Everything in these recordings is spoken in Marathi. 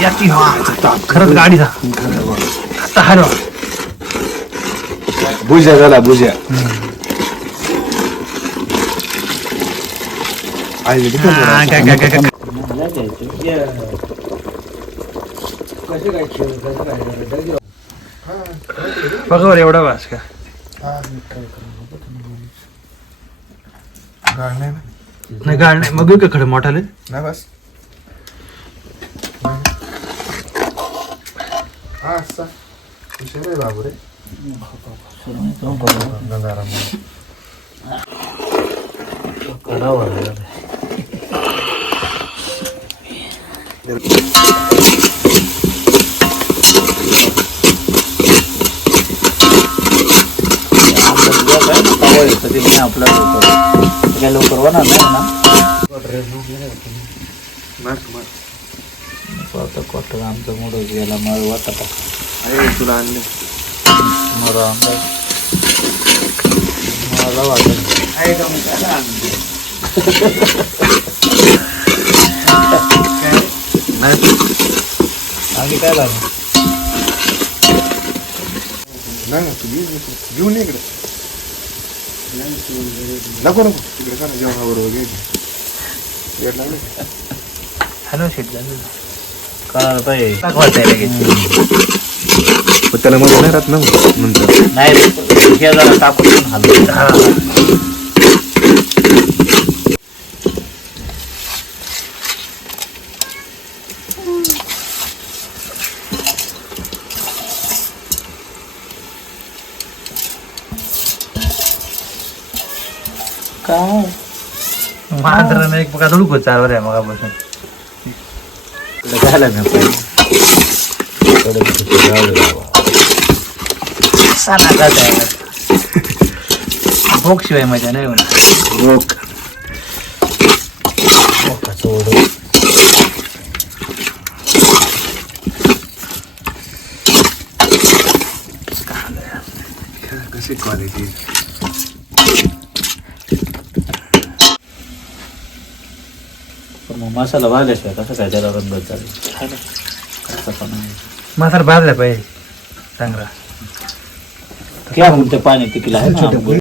याची हा खरंच गाडीचा आता हरवा. भुजा झाला आई हा, काय काय काय काय? बघा बरं एवढा वास का? नाही गाड नाही मग का खडे मोठाले? नाही बस हा असा हुशार आहे बाबू रे गंगाराम आपला लवकर काय लवकर होणार नाही ना मार मार आता क्वार्टर आमचा मोडच गेला मग वाटा आहे तुला आणले. मला मला वाटत आणि काय लागलं नाही तू. घेऊन इकडे. नको नको. तिकडे का ना जेवणाबरोबर लागले हॅलो शेट झालं कळालं पाहिजे वाचायला लगेच. पण त्याला मध्ये नाही राहत ना नंतर नाही हे जरा टाकून हलवलं हा काय मांजरानं एक बघा धुडकं चालवर आहे मगापासून झालं ना तयार भोग शिवाय मजा नाही होणार. सोड कशी क्वालिटी मग मसाला भाजल्याशिवाय कसं काय त्याला रंग चालेल कसं पण आहे. म्हातार भाजला पाहिजे चांगला. क्या म्हणते पाणी पिकलं आहे ना आंबट.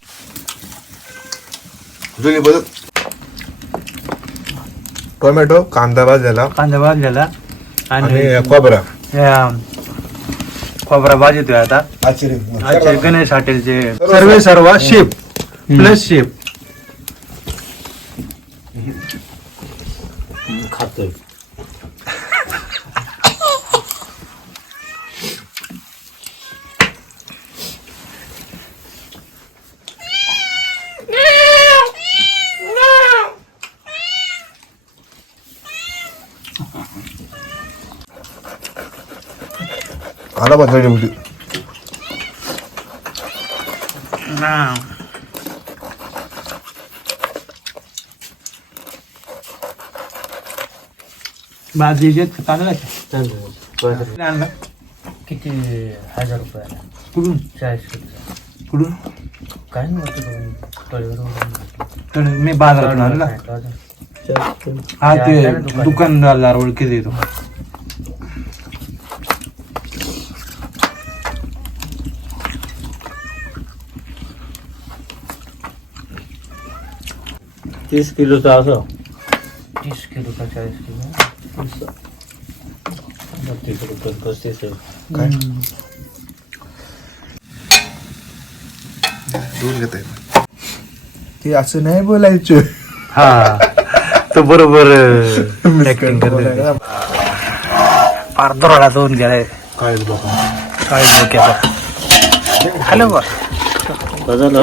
जुनी बदल. टोमॅटो कांदा भाजलेला. कांदा भाजलेला. आणि आणि खोबरा. या खोबरा भाजतोय आता. गणेश हॉटेलचे सर्वे सर्व. शेप प्लस शेप हम्म, खातोय आला बा थोडी मोठी बाजरीचे चांगला किती हजार रुपये कुठून चाळीस किलो कुठून काय नव्हतं मी बाजारात हा ते दुकानदार ओळखीच येतो तीस किलोचं असं. तीस किलो का चाळीस किलो? बत्तीस रुपये पस्तीस. काय? दूध घेत आहे ते असं नाही बोलायचं. हा. तो बरोबर ऍक्टिंग करतो फार दरोडा दोन गेलाय. काय काय डोक्याचा हॅलो. बा बदल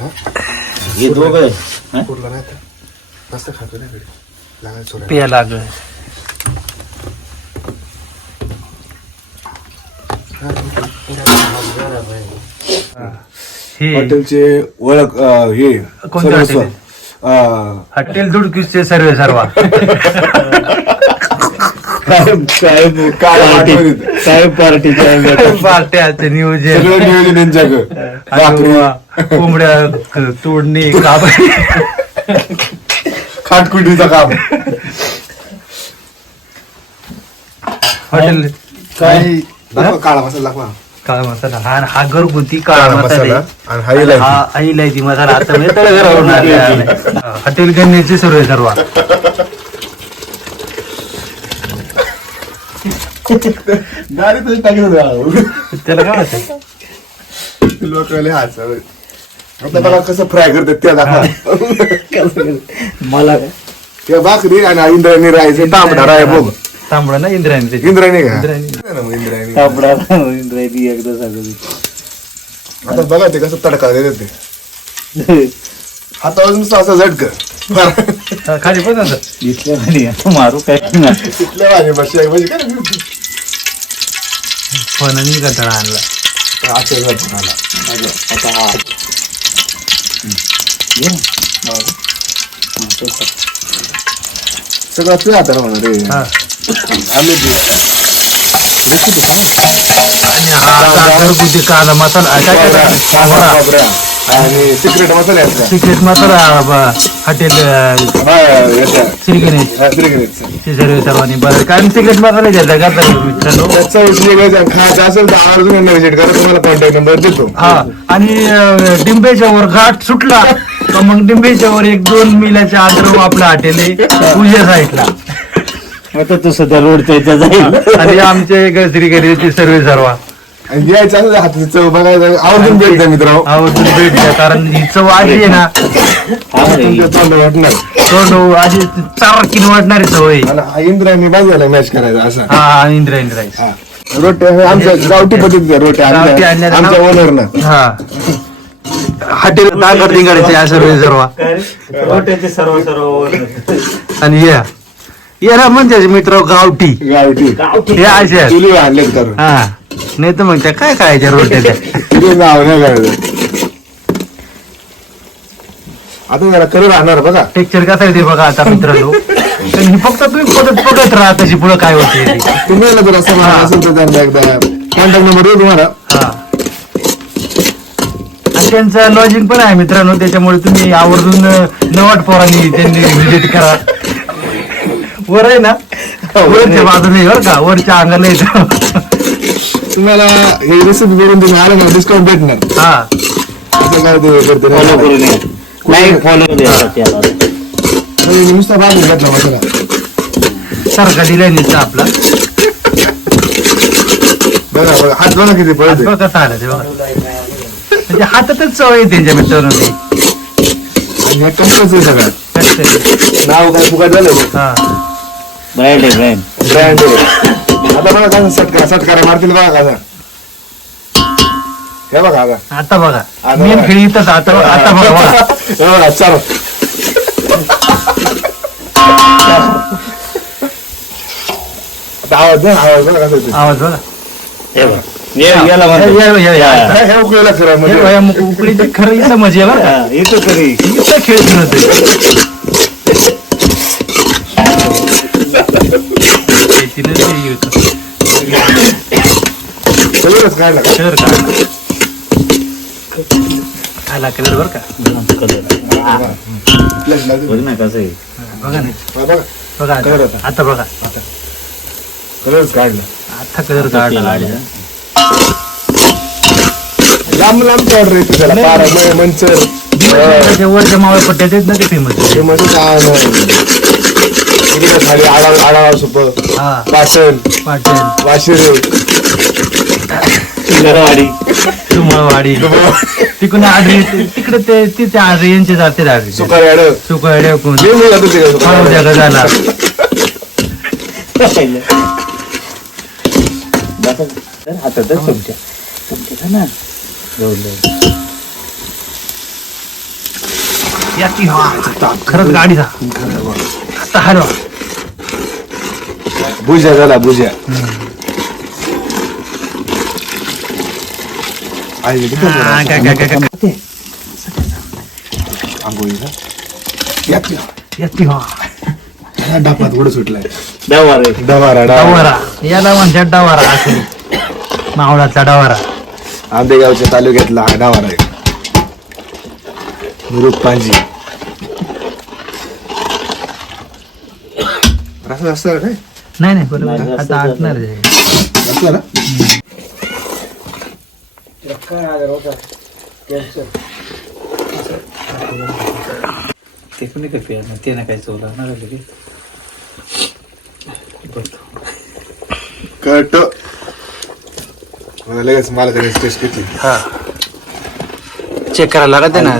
हो दोघं नाही मस्त खातो ना पिया लागलं हॉटेलचे ओळख हे कोणते सर्वस्व. हॉटेल? अं, हॉटेल दुडकीचे सर्वे सर्वा कायम कायम पार्टी. कायम पार्टी कायम पार्ट्याचं नियोजन. सगळं नियोजन यांच्याकडं. आणि भाकरी. वा- कोंबड्या क- तोडणे खाटकुटीचं काम हॉटेल काय? दाखवा काळा मसाला दाखवा. काळा मसाला. हा हा घरगुती काळा काळा मसाला मसाला आहे. आणि हा इलायची. इलायची मसाला. आता मी तर घरावरून आणलेला आहे. हा, हॉटेल गणेशची सर्व सर्व. गाडीतच टाकलं त्याला काय वाटतं? लोक हात आता बघा कसं फ्राय करतात ते दाखवा मला काय? ते भाकरी आणि इंद्रायणी राहायचं तांबडा राय बघ. तांबडा ना इंद्रायणी. इंद्रायणी का? इंद्रायणी. ना मग इंद्रायणी. एकदा सांगत आता बघा ते कसं तडका देतात ते. हातावर नुसतं असं झटक. खाली पण इथल्या आता मारू काय ना तिथल्या म्हणजे काय नाही. फणाने कंटाळा आणला असं झटकून आला. आता हा घे ना. हा, तो खा. सगळं तुझ्या हाताला म्हणा रे हा आम्ही ते- आणि हा असा घरगुती कांदा मसाला आणि सिक्रेट मसाला यातला. सिक्रेट मसाला ब- हॉटेल अं, हा, याच्या. श्री गणेश हा, सर्व सर्वांनी बरं. कारण सिक्रेट मसाला घ्यायचा करता मित्रांनो. त्याचा. खायचं असेल तर आवर्जून यांना विजिट करा. तुम्हाला कॉन्टॅक्ट नंबर देतो. हा आणि अं, डिंबेच्या वर घाट सुटला का मग डिंबेच्या वर एक दोन मिलाच्या अंतरावर आपलं हॉटेल आहे उजव्या साईडला. आता तू सध्या रोडच्या इथं जाईल. आणि आमचे एक श्री गणेशची सर्व सर्व. यायचं तर हाताची चव बघायचं. आवर्जून भेट द्या मित्रांनो. आवर्जून भेट द्या कारण ही चव आजी आहे ना. तोंड वाटणार तोंड आजी चार किलो वाटणारी सव आहे. आणि इंद्रायणी बाजूला मॅच करायचा असा. हा इंद्रा इंद्रा. रोट्या आमच्या गावठी पद्धतीच्या रोट्या आमच्या? ओनरनं हा. हॉटेल ताकद निघायचे या सर्व सर्व. सर्व सर्व आणि या या ना म्हणजे मित्र गावठी. गावठी. हे असे आणलेत करून हा. नाही तर मग त्या काय खायच्या रोट्या त्या तुझे नाव नाही करायचं आता जरा राहणार बघा. टेक्चर कसा येते बघा आता मित्रांनो. तर ही फक्त तुम्ही बघत बघत राहा तशी पुढं काय होते ते. तुम्ही याला जर असं म्हणा असेल तर त्यांना एकदा कॉन्टॅक्ट नंबर देऊ तुम्हाला. हा. आणि त्यांचं लॉजिंग पण आहे मित्रांनो त्याच्यामुळे तुम्ही आवर्जून नवाट पोरांनी त्यांनी व्हिजिट करा. वर आहे ना? वरच्या बाजूने बरं का? वरच्या अंगाला येतो. तुम्हाला हे रेसिपी करून तुम्ही आले ना डिस्काउंट भेटणार. हा. असं काय ते करते फॉलो नाही. करून ये. नाही फॉलो द्या त्याला. म्हणजे नुसता भाजून घेतला मसाला सारखा दिलाय आपला. बघा बघा हात बघा किती पळते बघा कसा आला ते बघा. म्हणजे हातातच चव आहे त्यांच्या मित्रांनो आणि हे आहे सगळं. नाव काय फुकट झालं हा. ब्रँड आहे ब्रँड ब्रँड आता बघा कसं सटका सटकारे मारतील बघा कसा हे बघा आता. आता बघा. आता मेन बघा. खेळी इथंच आता आता बघा बघा. हे बघा चल. आता आवाज द्या आवाज बघा कसं येतोय. आवाज बघा. हे बघ. ये- याला हे- म्हणतो. हे- हे- हे- हा. हे- हे उकळीला फिरा हे म्हणजे बघा, मग उकडीचे खरं इथं मजा आहे बरं का? हा, येतो तरी इथं खेळ सुरू सगळंच काढला? कलर का? आला कलर बर का. बघ ना कसं आहे. बघा ना. कलर आता. बघा. कलरच काढला. आता कलर काढला. लांब लांब ऑर्डर येते त्याला. पारा मय मंचर. त्याच्या वरच्या मावळ पट्ट्यात आहेत ना ते फेमस हे म्हणजे खाली आडा आडावा सुप. हा. पाटण पाटील वाशिरे. गरवाडी सुमळवाडी तिकडून आडरी तिकडे ते तिथे आडरी यांचे जाते आडरी सुपारी आड कोण? जे फाळू जगा झाला हातातच तुमच्या तुमच्या ना या की हा आता खरंच गाडीचा आता हरवा. भुजा झाला भुजा आई किती हा, काय काय काय काय आंघोळीला या की. या की हा डापात कुठं सुटलाय द्यावा रे डवारा डवारा डवारा याला म्हणतात डवारा असं मावळाचा डवारा आंबेगावच्या तालुक्यातला हा डावारा आहे निरुपांजी असं असतं काय नाही नाही बरोबर नाही, आता असं आटणार आहे. असलं ना ते कोणी काय पिया ते ना काय चवला ना की कट लगेच मला त्याने टेस्ट घेतली हा चेक करायला लागत ना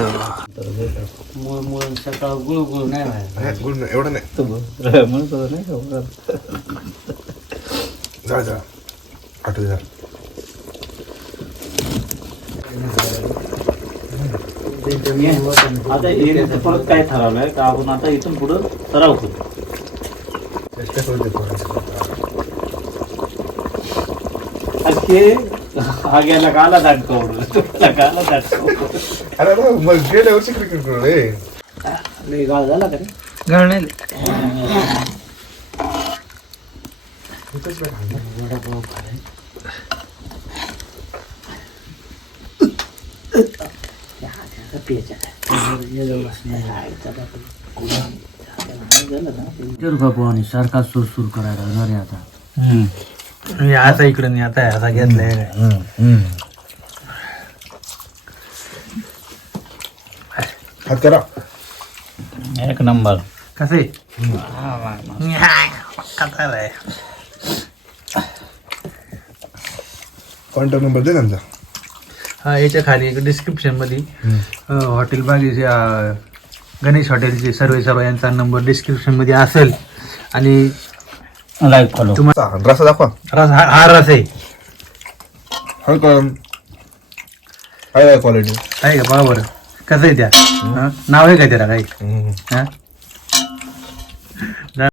मूळ मूळ सकाळ गुळ गुळ नाही व्हायला नाही, एवढं नाही होता नाही. जा जा आठवू जा आता हे परत काय ठरवलंय का आपण आता इथून पुढं सराव करू? ते हा गेला का आला दाटकवडून तुला का आला दाटकवडून अरे मग गेल्या वर्षी क्रिकेट करू रे. लय गाळ झाला का रे? गळ नाही बाबू आणि सारखा सूर सूर करायला लागणार आहे आता. मी आता इकडे नाही आता आता घेतलाय. हात करा. एक नंबर. कसं? आहे कसा आहे कॉन्टॅक्ट नंबर दे त्यांचा. हा याच्या खाली एक डिस्क्रिप्शनमध्ये अं, हॉटेल बागेचे अं, गणेश हॉटेलचे सर्व सर्व यांचा नंबर डिस्क्रिप्शनमध्ये असेल. आणि लाईक फॉलो तुम्हाला रसा दाखवा. रस हा हा रस आहे. हलका क्वालिटी आहे का? बघा बरं. कसं आहे त्या? हं? नाव आहे का त्याला काही? हा?